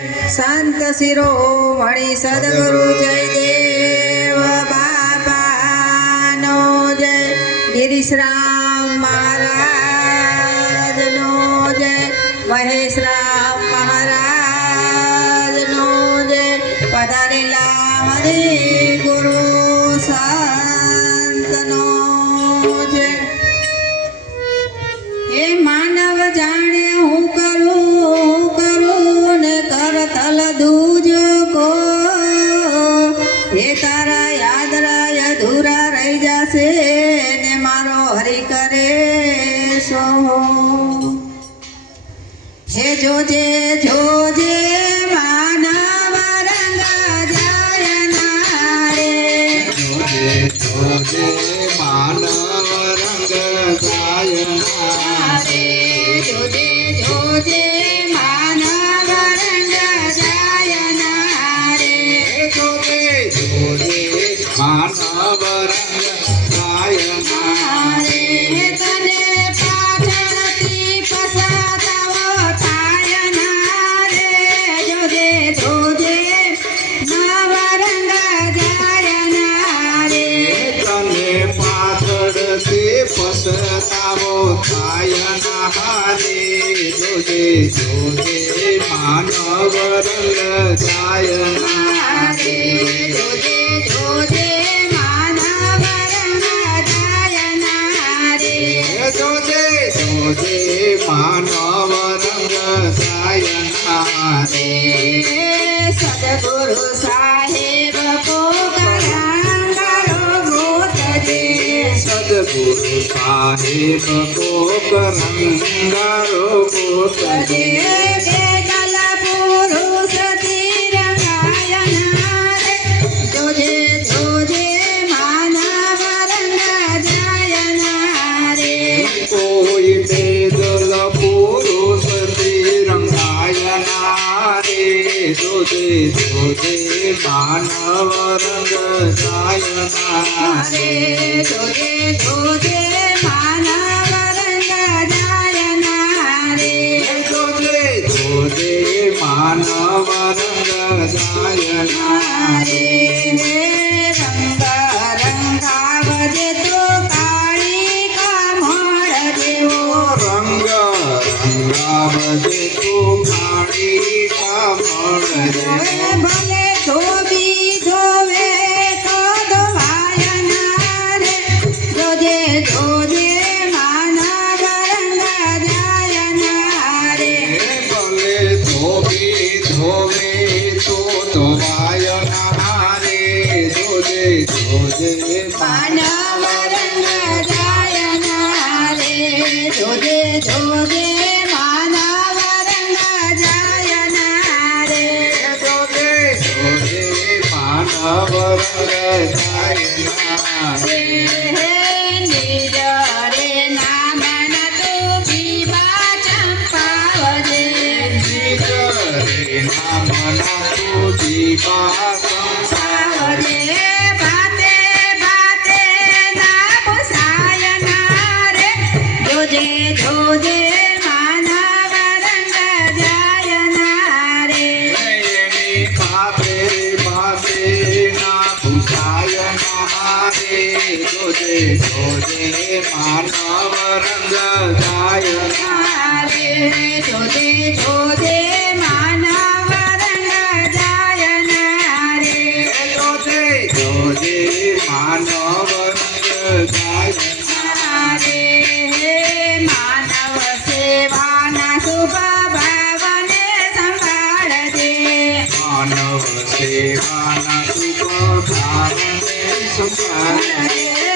संत शिरोमणि सद्गुरु जयदेव बाबानो जय। गिरीश राम महाराज नो जय। महेश राम महाराज नो जय। पधारेला हरि गुरु संत नो जय। हे मानव जाने हूँ करूँ ने करतल दूजो को। हे तारा याद राय अधूरा रही जासे ने मारो हरि करे सो। हे जोजे जोजे मानव रंग जायना रे। जोजे जोजे मानव रंग जायना रे। जोजे जोजे मानव रंग जायना रे। जोजे जोजे मानव रंग जायना रे। तने पाछळથી પસાતાવો થાય ના રે। જોજે જોજે નવ રંગ જાય ના રે। તને પાછળથી પછતાવો થાય ના રે। જોજે જોજે માનવ રંગ જાયના રે। જોજે જોજે માનવ રંગ જાય ના રે। જોજે જોજે માનવ રંગ જાયના રે। સદગુરુ સાહેબ કો કરંગારો ગોતજે। સદગુરુ સાહેબ કો કરંગારો ગોતજે। જલ પુરુષ તિરંગાયના રે। જોજે જોજે માનવ રંગ જાયના રે। કોઈ બેદલ પુરુષ તિરંગાયના રે। જોજે જોજે માનવ રંગ જાયના રે। જોજે જોજે માનવ રંગ જાયના રે। જોજે જોજે માનવ રંગ જાયના રે। રંગ રંગાવજે તો કાળી કામળ જેવો। રંગ રંગાવજે તું કાળી કામળ જેવો। ભલે ધોબી ધોવે તો ધોવાયના રે। જોજે જોજે માનવ રંગ જાયના રે। ભલે ધોબી ધોવે તો ધોવાયના રે। જોજે જોજે માનવ રંગ જાયના રે। જોજે જોજે માનવ રંગ જાયના રે। જોજે જોજે માનવ રંગ જાયના રે। નીડરે નામન તું પીવા ચંપાવજે। રે નામના તું દીવા સાવજે ભાતે ભાતે ના પુસાયના રે। જોજે જોજે માનવ રંગ જાયના રે। એની ભાતે ભાતે ના ભૂષાયના રે। જોજે જોજે માનવ રંગ જાયના રે। જોજે જોજે માનવ રંગ જાયના રે। જોજે જોજે માનવ રંગ જાયના રે માનવ સેવાના શુભ ભાવને સંભાળજે। માનવ સેવાના શુભ ભાવને સંભાળે।